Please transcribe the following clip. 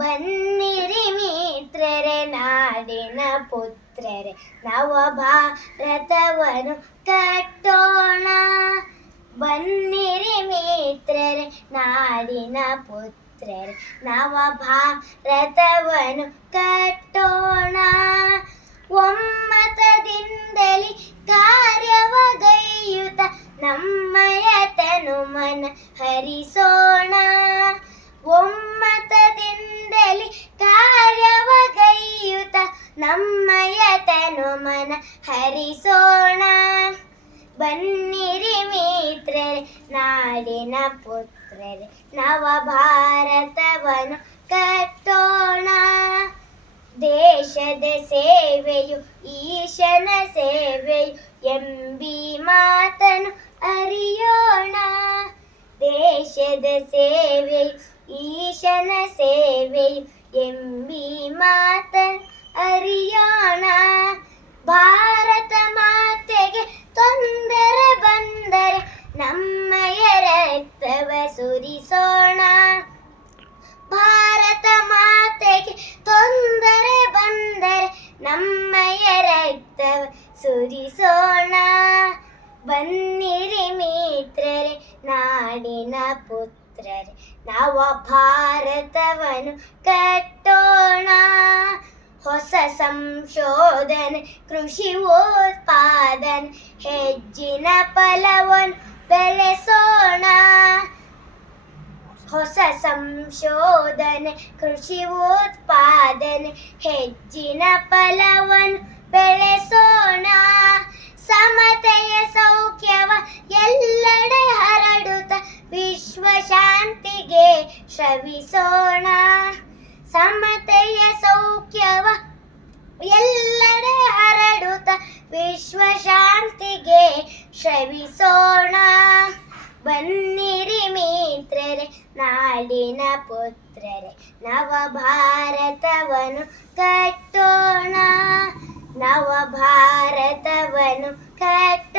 ಬನ್ನಿರಿ ಮಿತ್ರರೆ ನಾಡಿನ ಪುತ್ರರೆ, ನವ ಭಾರತವನ್ನು ಕಟ್ಟೋಣ. ಬನ್ನಿರಿ ಮಿತ್ರರೆ ನಾಡಿನ ಪುತ್ರರೆ, ನವ ಭಾರತವನ್ನು ಕಟ್ಟೋಣ. ಒಮ್ಮತದಿಂದಲೇ ಕಾರ್ಯವಗೈಯುತ ನಮ್ಮಯ ತನು ಮನ ಹರಿಸೋಣ. ಒಮ್ಮತದಿಂದಲೇ ಕಾರ್ಯವಗೈಯುತ ನಮ್ಮಯ ತನು ಮನ ಹರಿಸೋಣ. ಬನ್ನಿರಿ ಮಿತ್ರರೆ ನಾಡಿನ ಪುತ್ರರೆ, ನವ ಭಾರತವನ್ನು ಕಟ್ಟೋಣ. ದೇಶದ ಸೇವೆಯು ಈಶನ ಸೇವೆಯು ಎಂಬಿ ಮಾತನು ಅರಿಯೋಣ. ದೇಶದ ಸೇವೆಯು ಈಶನ ಸೇವೆಯು ಎಂಬಿ ಮಾತನು ಅರಿಯೋಣ. ಭಾರತ ಮಾತೆಗೆ ತೊಂದರೆ ಬಂದರೆ ನಮ್ಮಯ ರಕ್ತವ ಸುರಿಸೋಣ. ಭಾರತ ಮಾತೆಗೆ ತೊಂದರೆ ಬಂದರೆ ನಮ್ಮಯ ರಕ್ತವ ಸುರಿಸೋಣ. ಬನ್ನಿರಿ ಮಿತ್ರರೆ ನಾಡಿನ ಪುತ್ರರೆ, ನವ ಭಾರತವನ್ನು ಕಟ್ಟೋಣ. ಹೊಸ ಸಂಶೋಧನೆ ಕೃಷಿ ಉತ್ಪಾದನೆ ಹೆಚ್ಚಿನ ಫಲವನ್ನು ಬೆಳೆಸೋಣ. ಹೊಸ ಸಂಶೋಧನೆ ಕೃಷಿ ಉತ್ಪಾದನೆ ಹೆಚ್ಚಿನ ಫಲವನ್ನು ಬೆಳೆಸೋಣ. ಸಮತೆಯ ಸೌಖ್ಯವ ಎಲ್ಲೆಡೆ ಹರಡುತ್ತ ವಿಶ್ವ ಶಾಂತಿಗೆ ಶ್ರಮಿಸೋಣ. ಸಮತೆಯ ಸೌಖ್ಯವ ಎಲ್ಲೆಡೆ ಹರಡುತ್ತ ವಿಶ್ವ ಶಾಂತಿಗೆ ಶ್ರಮಿಸೋಣ. ಬನ್ನಿರಿ ಮಿತ್ರರೆ ನಾಡಿನ ಪುತ್ರರೆ, ನವ ಭಾರತವನ್ನು ಕಟ್ಟೋಣ. ನವ ಭಾರತವನ್ನು ಕಟ್ಟೋಣ.